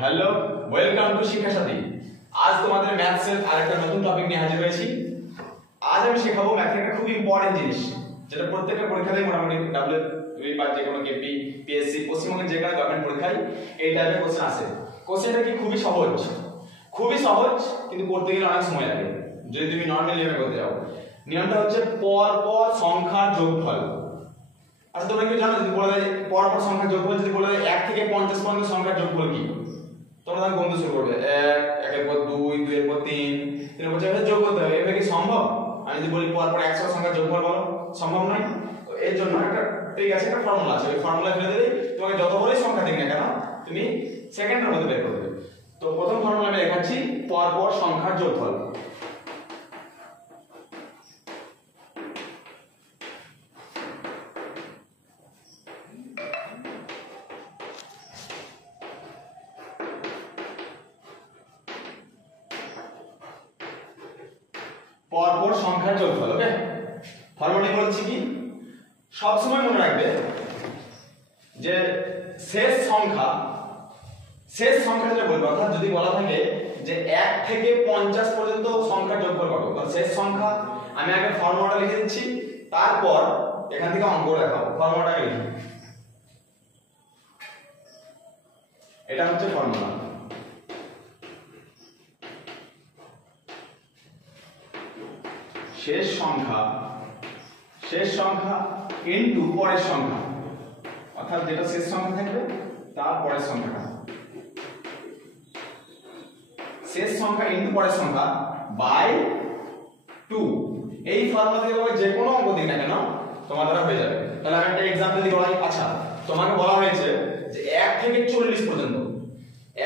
Hello, welcome to শিক্ষা সাথী। আজ তোমাদের ম্যাথসের আরেকটা নতুন টপিক নিয়ে হাজির হয়েছি। আজ আমি শেখাবো ম্যাথের একটা খুব ইম্পর্টেন্ট জিনিস, যেটা প্রত্যেকটা পরীক্ষাতেই মোটামুটি ডাব্লিউ বা যে কোনো কেপি, পিএসসি, পশ্চিমবঙ্গের যে কোনো গভর্নমেন্ট পরীক্ষায় এই টাইপের কোশ্চেন আসে। কোশ্চেনটা কি খুবই সহজ, কিন্তু করতে গেলে অনেক সময় লাগে যদি তুমি নর্মাল নিয়মে করতে যাও। নিয়মটা হচ্ছে পরপর সংখ্যার যোগফল। আচ্ছা, তোমরা কি জানো যদি বলে দেয় পরপর সংখ্যার যোগফল, যদি বলে দেয় 1 থেকে 50 পর্যন্ত সংখ্যার যোগফল কি, তোমরা তখন গুনতে শুরু করবে। 1 এর পর 2, 2 এর পর 3, 3 এর পর 4 যোগ করতে হবে। এভাবে কি সম্ভব? আমি যদি বলি পরপর 100 সংখ্যার যোগফল বলো, সম্ভব নয়। তো এর জন্য একটা ঠিক আছে, একটা ফর্মুলা আছে। ওই ফর্মুলা ফেলে দিলেই তোমাকে যত বড়ই সংখ্যা দিক না কেন তুমি সেকেন্ডের মধ্যে বের করে দেবে। তো প্রথম ফর্মুলা আমি দেখাচ্ছি, পরপর সংখ্যার যোগফল। পরপর সংখ্যার যোগফল। ওকে, ফর্মুলা বলছি কি, সব সময় মনে রাখবে যে শেষ সংখ্যা যেটা বলবো, অর্থাৎ যদি বলা থাকে যে 1 থেকে 50 পর্যন্ত সংখ্যার যোগফল কত, তাহলে শেষ সংখ্যা আমি আগে ফর্মুলাটা লিখে দিচ্ছি, তারপর এখান থেকে অঙ্ক দেখাবো। ফর্মুলাটা লিখি, এটা হচ্ছে ফর্মুলা। শেষ সংখ্যা ইনটু পরের সংখ্যা, অর্থাৎ যেটা শেষ সংখ্যা থাকবে তার পরের সংখ্যাটা। শেষ সংখ্যা ইনটু পরের সংখ্যা বাই 2। এই ফর্মুলা থেকে যে কোনো অঙ্ক দিন না কেন তোমার দ্বারা হয়ে যাবে। তাহলে আমি একটা एग्जांपल দিই। আচ্ছা, তোমাকে বলা হয়েছে যে 1 থেকে 40 পর্যন্ত,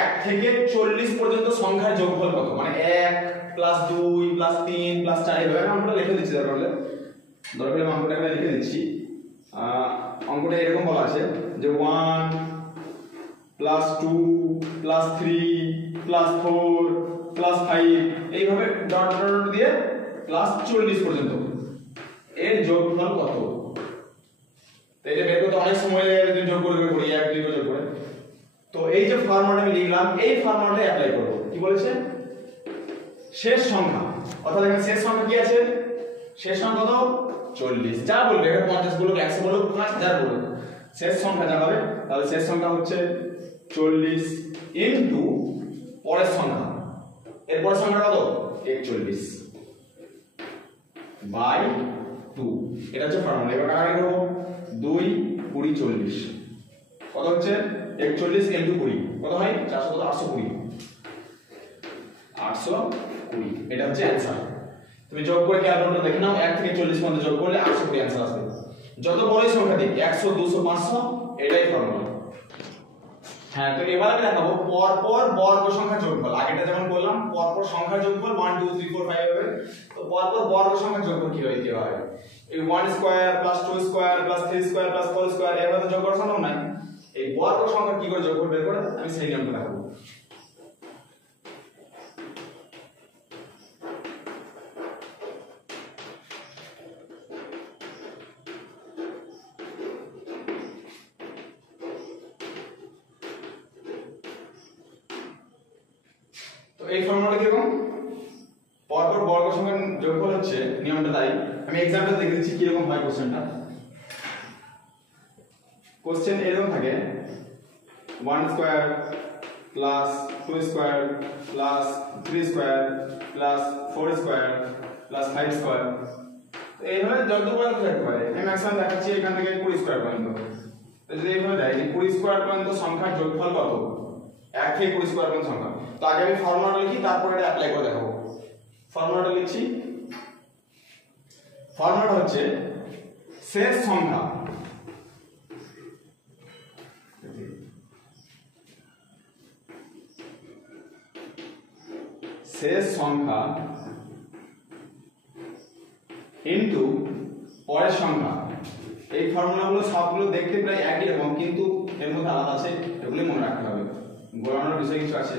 1 থেকে 40 পর্যন্ত সংখ্যার যোগফল কত, মানে 1 প্লাস 2 প্লাস 3 প্লাস 4, এভাবে আমি অঙ্কটা লিখে দিচ্ছি। দরকার হলে আমি অঙ্কটা লিখে দিচ্ছি। অঙ্কটা এরকম বলা আছে যে 1 প্লাস 2 প্লাস 3 প্লাস 4 প্লাস 5, এইভাবে ডট ডট দিয়ে প্লাস 40 পর্যন্ত এর যোগফল কত। তো এটা বের করতে অনেক সময় লাগে, যদি যোগ করে 1 2 যোগ করে। তো এই যে ফর্মুলাটা আমি লিখলাম, এই ফর্মুলাটা অ্যাপ্লাই করব। কি বলেছে? শেষ সংখ্যা, অর্থাৎ এখানে শেষ সংখ্যা কি আছে? শেষ সংখ্যা কত? 40। যা বলবে, এখানে 50 বলুক, 100 বলুক, 5000 বলুক, শেষ সংখ্যা যা হবে, তাহলে শেষ সংখ্যা হচ্ছে 40 ইনটু পরের সংখ্যা। এর পরের সংখ্যা কত? 41 বাই 2। এটা হচ্ছে ফর্মুলা। এবার কাটাকাটি করব। 2 20 40 কত হচ্ছে? 41 ইনটু 20 কত হয়? 400 820। 820, এটা হচ্ছে অ্যানসার। তুমি যোগ করে ক্যালকুলেটর দেখে নাও, 1 থেকে 40 পর্যন্ত যোগ করলে 820 অ্যানসার আসবে। যত বড়ই সংখ্যা দিক, 100 200 500, এটাই ফর্মুলা। হ্যাঁ, তো এবার আমি দেখাবো পরপর বর্গ সংখ্যার যোগফল। আগেটা যেমন বললাম পরপর সংখ্যার যোগফল 1 2 3 4 5 হবে, তো পরপর বর্গ সংখ্যার যোগফল কি হয়? এই 1 square plus 2 square plus 3 square plus 4 square, এভাবে তো যোগ করা সম্ভব নয়। এই বর্গ সংখ্যা কি করে যোগফল বের করে আমি সেই নিয়মটা দেখাবো। এই ফর্মুলাটা কিরকম? পরপর বর্গ সংখ্যার যোগফল হচ্ছে নিয়মটা তাই। আমি एग्जांपल দেখে দিচ্ছি কিরকম হয় কোশ্চেনটা। কোশ্চেন এরকম থাকে 1 square plus 2 square plus 3 square plus 4 square plus 5 square, এইভাবে যত পর্যন্ত থাকতে পারে। আমি ম্যাক্সিমাম দেখাচ্ছি এখান থেকে 20 স্কয়ার পর্যন্ত। তো যদি এইভাবে দেয় যে 20 স্কয়ার পর্যন্ত সংখ্যার যোগফল কত, 1 থেকে 20 স্কয়ার পর্যন্ত সংখ্যা। তো আগে আমি ফর্মুলাটা লিখি, তারপর এটা অ্যাপ্লাই করে দেখাবো। ফর্মুলাটা লিখছি। ফর্মুলাটা হচ্ছে শেষ সংখ্যা ইনটু পরের সংখ্যা। এই ফর্মুলাগুলো সবগুলো দেখতে প্রায় একই রকম, কিন্তু এর মধ্যে আলাদা আছে, এগুলো মনে রাখতে হবে। গোলানোর বিষয় কিছু আছে।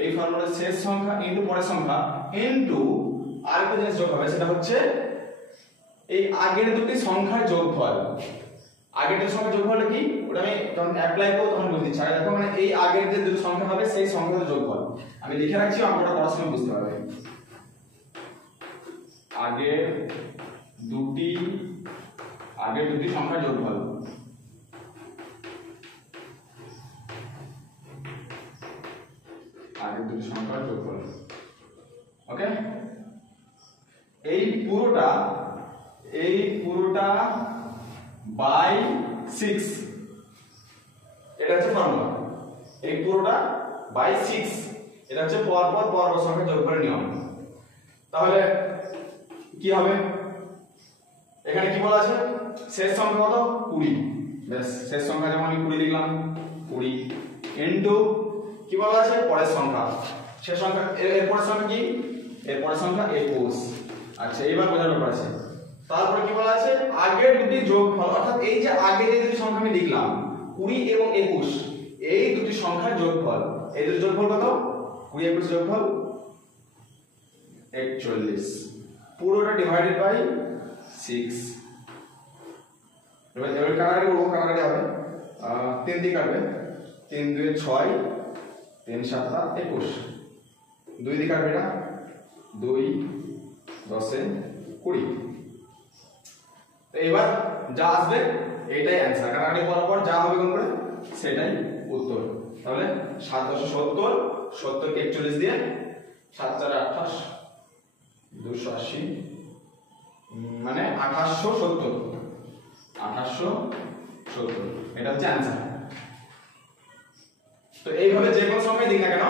এই ফর্মুলা শেষ সংখ্যা ইনটু পরের সংখ্যা ইনটু আরেকটা জিনিস যোগ হবে, সেটা হচ্ছে এই আগের দুটি সংখ্যার যোগফল। আগের দুটো সংখ্যা যোগফল কি ওটা আমি যখন অ্যাপ্লাই করব তখন বলে দিচ্ছি। আগে দেখো মানে এই আগের যে দুটো সংখ্যা হবে সেই সংখ্যার যোগফল আমি লিখে রাখছি, অঙ্কটা করার সময় বুঝতে পারবে। আগের দুটি সংখ্যার যোগফল, আগের দুটি সংখ্যার যোগফল। ওকে, এই পুরোটা বাই 6, এটা হচ্ছে ফর্মুলা। এই পুরোটা বাই 6 এটা হচ্ছে পরপর বর্গ সংখ্যা যোগফলের নিয়ম। তাহলে কি হবে, এখানে কি বলা আছে শেষ সংখ্যা কত 20, বেশ শেষ সংখ্যা যেমন আমি 20 লিখলাম, 20 ইনটু কি বলা আছে পরের সংখ্যা, শেষ সংখ্যা এর পরের সংখ্যা কি, এর পরের সংখ্যা 21। আচ্ছা এইবার বোঝার ব্যাপার আছে। তারপরে কি বলা আছে আগের দুটি যোগফল, অর্থাৎ এই যে আগে যে দুটি সংখ্যা আমি লিখলাম 20 এবং 21, এই দুটি সংখ্যার যোগফল, এই দুটি যোগফল কত 20 21 যোগফল 41, পুরোটা ডিভাইডেড বাই 6। এবার কাটাকাটি হবে 3 দিয়ে কাটবে, 3 2 6, 3 7 21, 2 দিয়ে কাটবে না, 2 10 20। তো এবার যা আসবে এইটাই অ্যান্সার, কাটাকাটি করার পর যা হবে কোন করে সেটাই উত্তর। তাহলে 7 10 70, 70 কে 41 দিয়ে 7 4 28, 280 মানে 2870, 2870 এটা হচ্ছে অ্যান্সার। তো এইভাবে যে কোনো সংখ্যাই দিক না কেন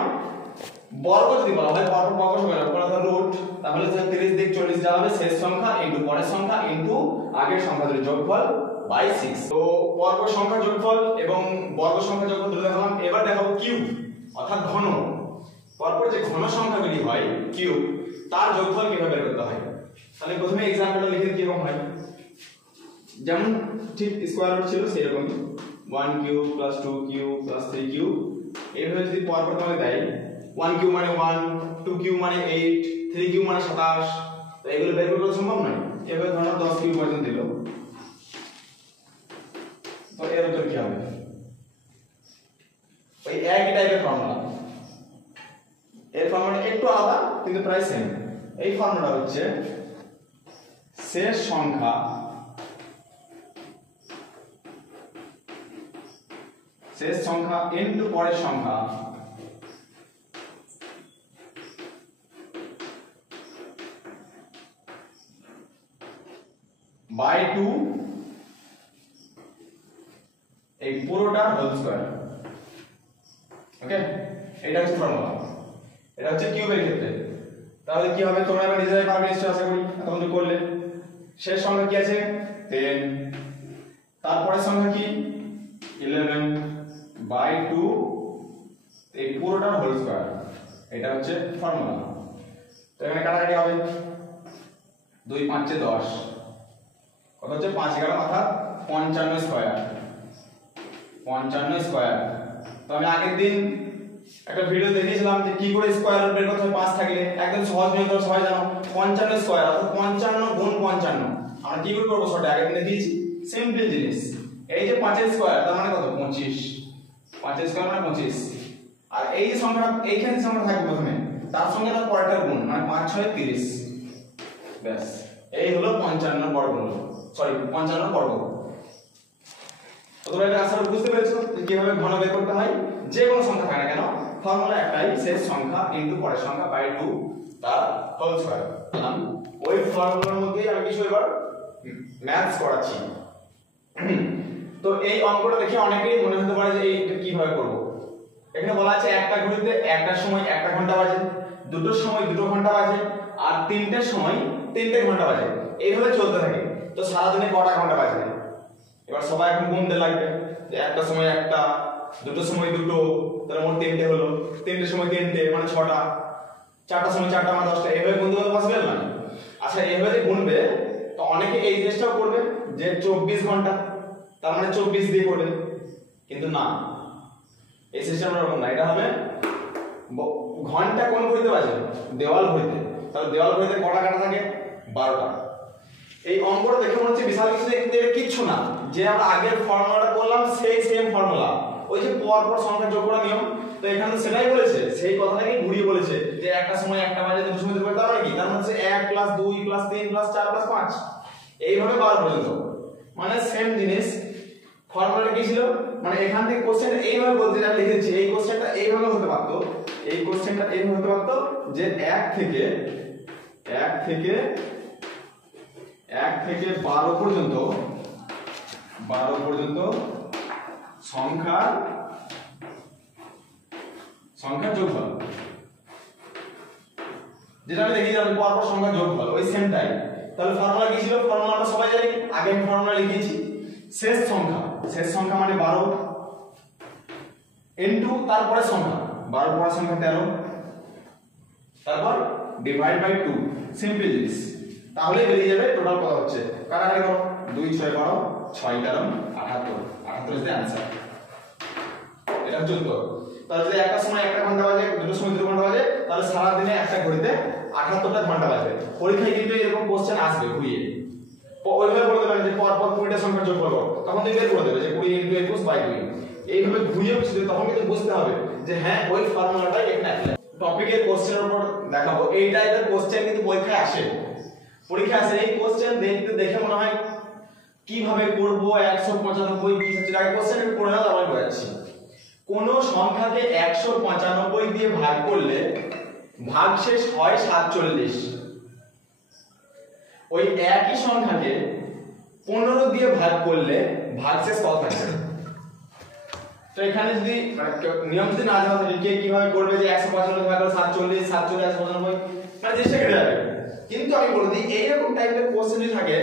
বর্গ যদি বলা হয় বর্গ সংখ্যা বলা হয় রুট, তাহলে 30 দিক 40 যা হবে শেষ সংখ্যা ইনটু পরের সংখ্যা ইনটু আগের সংখ্যা দুটোর যোগফল বাই 6। তো বর্গ সংখ্যা যোগফল এবং বর্গ সংখ্যা যোগফল দুটো দেখালাম। এবার দেখাবো কিউব অর্থাৎ ঘন। পরপর যে ঘন সংখ্যাগুলি হয় কিউব তার যোগফল কিভাবে বের করতে হয়। তাহলে প্রথমে एग्जांपलটা লিখে কি রকম হয়, যেমন ঠিক স্কয়ার রুট ছিল সেই রকমই 1 cube plus 2 cube plus 3 cube, এইভাবে যদি পরপর তোমাকে দেয় 1 কিউব মানে 1, 2 কিউব মানে 8, 3 কিউব মানে 27, তো এগুলো বের করা সম্ভব নয়। এভাবে ধরো 10 কিউব পর্যন্ত দিল, তো এর উত্তর কি হবে, ওই একই টাইপের ফর্মুলা, এর ফর্মুলা একটু আলাদা কিন্তু প্রায় সেম। এই ফর্মুলা হচ্ছে শেষ সংখ্যা ইনটু পরের সংখ্যা বাই 2 এই পুরোটা হোল স্কয়ার। ওকে, এটা হচ্ছে ফর্মুলা, এটা হচ্ছে কিউবের ক্ষেত্রে। তাহলে কি হবে তোমরা এবার নিজেরাই পারবে নিশ্চয়ই, আশা করি এখন তো করলে। শেষ সংখ্যা কি আছে 10, তারপরের সংখ্যা কি 11 বাই 2 এই পুরোটা হোল স্কয়ার, এটা হচ্ছে ফর্মুলা। তো এখানে কাটাকাটি হবে 2 5 10, কত হচ্ছে 5 11 অর্থাৎ 55 স্কয়ার, 55 স্কয়ার। তো আমি আগের দিন একটা ভিডিও দেখিয়েছিলাম যে কি করে স্কয়ার রুট বের করতে হয় 5 থাকলে, একদম সহজ নিয়ম তোমরা সবাই জানো। 55 স্কয়ার অর্থাৎ 55 গুণ 55, আমরা কি করে করব সেটা আগের দিন দেখিয়েছি, সিম্পল জিনিস। এই যে 5 স্কয়ার তার মানে কত 25, 5 স্কয়ার মানে 25, আর এই যে সংখ্যাটা এইখানে যে সংখ্যা থাকবে প্রথমে তার সঙ্গে তার পরেরটার গুণ মানে 5 6 30, ব্যাস এই হলো 55 বর্গমূল, সরি 55 বর্গ। তোমরা এটা আশা করি বুঝতে পেরেছো যে কিভাবে ঘন বের করতে হয়। যে কোনো সংখ্যা থাকে না কেন ফর্মুলা একটাই, শেষ সংখ্যা ইনটু পরের সংখ্যা বাই 2 তার হোল স্কয়ার। ওই ফর্মুলার মধ্যেই আমি কিছু এবার ম্যাথস করাচ্ছি। তো এই অঙ্কটা দেখে অনেকেই মনে হতে পারে যে এইটা কিভাবে করব। এখানে বলা আছে একটা ঘড়িতে একটার সময় 1 ঘন্টা বাজে, দুটোর সময় 2 ঘন্টা বাজে, আর তিনটের সময় 3 ঘন্টা বাজে, এইভাবে চলতে থাকে। তো সারাদিনে কটা ঘন্টা বাজে, এবার সবাই এখন গুনতে লাগবে যে একটার সময় একটা, দুটোর সময় দুটো, তাহলে মোট 3টে হলো, তিনটের সময় 3টে মানে 6টা, চারটার সময় 4টা মানে 10টা, এইভাবে গুনতে গেলে পসিবল না। আচ্ছা এইভাবে যে গুনবে তো অনেকে এই জিনিসটাও করবে যে 24 ঘন্টা তার মানে 24 দিয়ে করবে, কিন্তু না এই সিস্টেমটা এরকম না। এটা হবে ঘন্টা কোন ঘড়িতে বাজে, দেওয়াল ঘড়িতে। তাহলে দেওয়াল ঘড়িতে কটা কাটা থাকে 12টা, এই অঙ্কটা দেখে মনে হচ্ছে বিশাল কিছু, কিন্তু এটা কিচ্ছু না। যে আমরা আগের ফর্মুলাটা করলাম সেই সেম ফর্মুলা, ওই যে পর পর সংখ্যা যোগ করা নিয়ম। তো এখানে সেটাই বলেছে, সেই কথাটাকে ঘুরিয়ে বলেছে যে একটা সময় একটা বাজে, দুটো সময় দুটো বাজে, তার মানে কি? তার মানে হচ্ছে 1 প্লাস 2 প্লাস 3 প্লাস 4 প্লাস 5 এইভাবে 12 পর্যন্ত, মানে সেম জিনিস। ফর্মুলাটা কি ছিল? মানে এখান থেকে কোশ্চেন এইভাবে বলতে যা লিখেছি, এই কোশ্চেনটা এইভাবে হতে পারতো, এই কোশ্চেনটা এইভাবে হতে পারতো যে 1 থেকে 12 পর্যন্ত সংখ্যার যোগফল, যেটা আমি দেখি যাবে পরপর সংখ্যার যোগফল, ওই সেম টাইম। তাহলে ফর্মুলা কি ছিল? ফর্মুলাটা সবাই জানি, আগে আমি ফর্মুলা লিখেছি। শেষ সংখ্যা মানে 12 ইনটু তারপরে সংখ্যা, 12 পরের সংখ্যা 13, তারপর ডিভাইড বাই 2, সিম্পল জিনিস। তাহলে বেরিয়ে যাবে টোটাল কত হচ্ছে। কাটাকাটি করো, 2 6 12, 6 13 78, 78 ইজ দ্য आंसर। এটা হচ্ছে উত্তর। তাহলে যদি একটা সময় একটা ঘন্টা বাজে, দুটো সময় দুটো ঘন্টা বাজে, তাহলে সারা দিনে একটা ঘড়িতে 78টা ঘন্টা বাজে। পরীক্ষায় কিন্তু এরকম কোশ্চেন আসবে ঘুরিয়ে, ওইভাবে বলে দেবেন যে পর পর 20টা সংখ্যা যোগ করো, তখন তুমি বের করে দেবে যে 20 * 21 বাই 2। এইভাবে ঘুরিয়ে বুঝতে, তখন কিন্তু বুঝতে হবে যে হ্যাঁ ওই ফর্মুলাটাই এখানে অ্যাপ্লাই। টপিকের কোশ্চেনের উপর দেখাবো, এই টাইপের কোশ্চেন কিন্তু পরীক্ষায় আসে। এই কোশ্চেন দেখে মনে হয় কিভাবে করব, 195 কি হচ্ছে, আগে কোশ্চেন একটু পড়ে নাও, তারপরে বোঝাচ্ছি। কোন সংখ্যাকে 195 দিয়ে ভাগ করলে ভাগশেষ হয় 47, ওই একই সংখ্যাকে 15 দিয়ে ভাগ করলে ভাগশেষ কত থাকে? তো এখানে যদি নিয়ম যদি না জানা থাকে, কে কিভাবে করবে যে 195 ভাগ করে 47, 47 195, মানে চেষ্টা কেটে যাবে। কিন্তু আমি বলে দিই, এইরকম টাইপের কোশ্চেন যদি থাকে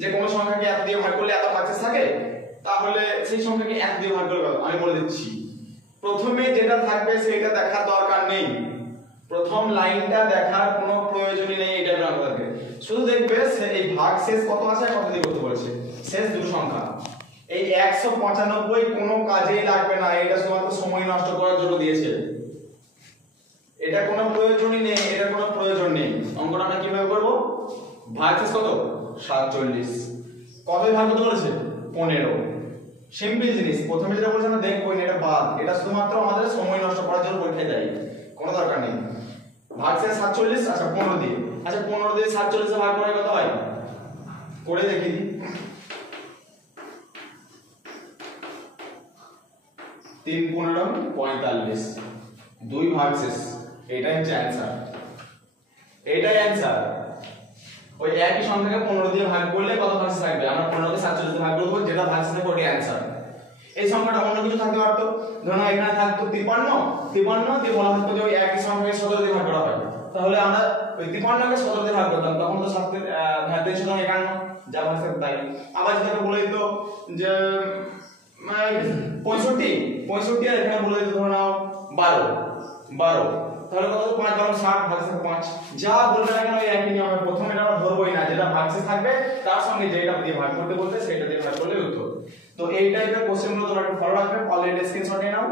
যে কোন সংখ্যাকে এত দিয়ে ভাগ করলে এত ভাগশেষ থাকে, তাহলে সেই সংখ্যাকে এত দিয়ে ভাগ করলে আমি বলে দিচ্ছি। প্রথমে যেটা থাকবে সেটা দেখার দরকার নেই, প্রথম লাইনটা দেখার কোনো প্রয়োজনই নেই। এটা আপনাদেরকে শুধু দেখবে এই ভাগশেষ কত আছে আর কত দিয়ে করতে বলেছে, শেষ দুটো সংখ্যা। এই 195 কোনো কাজেই লাগবে না, এটা শুধুমাত্র সময় নষ্ট করার জন্য দিয়েছে, এটা কোনো প্রয়োজনই নেই, এটা কোনো প্রয়োজন নেই। অঙ্কটা আমরা কিভাবে করব? ভাগশেষ কত? 47, কত ভাগ করতে বলেছে? 15। সিম্পল জিনিস। প্রথমে যেটা বলেছে আমরা দেখবো এটা বাদ, এটা শুধুমাত্র আমাদের সময় নষ্ট করার জন্য পরীক্ষায় দেয়, কোনো দরকার নেই। ভাগশেষ 47, আচ্ছা 15 দিয়ে, আচ্ছা 15 দিয়ে 47 এ ভাগ করে কত হয়? করে দেখি দিই। 3 15 45, 2 ভাগশেষ, এটাই হচ্ছে অ্যানসার, এটাই অ্যানসার। ওই একই সংখ্যাকে 15 দিয়ে ভাগ করলে কত ভাগশেষ থাকবে? আমরা 15 কে 47 দিয়ে ভাগ করব, যেটা ভাগশেষ থাকবে ওটাই অ্যানসার। এই সংখ্যাটা অন্য কিছু থাকতে পারতো, ধরুন এখানে থাকতো 53 দিয়ে বলা হতো যে ওই একই সংখ্যাকে 17 দিয়ে ভাগ করা হয়, তাহলে আমরা ওই 53 কে 17 দিয়ে ভাগ করতাম, তখন তো 7 51 যা ভাগশেষ তাই। আবার যেটা বলে দিত যে 65 আর এখানে বলে দিত ধরো নাও 12, তাহলে কত? 5 12 60, ভাগশেষ 5। যা বলবে না কেন ওই একই নিয়ম হবে। প্রথমে এটা আমরা ধরবই না, যেটা ভাগশেষ থাকবে তার সঙ্গে যেটা দিয়ে ভাগ করতে বলতে সেটা দিয়ে ভাগ করলে উত্তর। তো এই টাইপের কোশ্চেনগুলো তোমরা একটু ফলো রাখবে, অলরেডি স্ক্রিনশট নিয়ে নাও।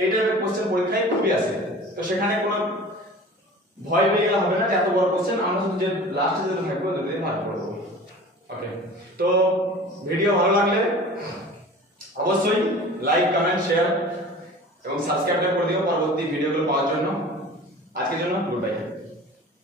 এই টাইপের কোশ্চেন পরীক্ষায় খুবই আসে, তো সেখানে কোনো ভয় পেয়ে গেলে হবে না যে এত বড় কোশ্চেন, আমরা শুধু যে লাস্টে যেটা থাকবে ওটা দিয়ে ভাগ করে দেবো। ওকে, তো ভিডিও ভালো লাগলে অবশ্যই লাইক কমেন্ট শেয়ার এবং সাবস্ক্রাইব করে দিও পরবর্তী ভিডিওগুলো পাওয়ার জন্য। আজকের জন্য গুড বাই।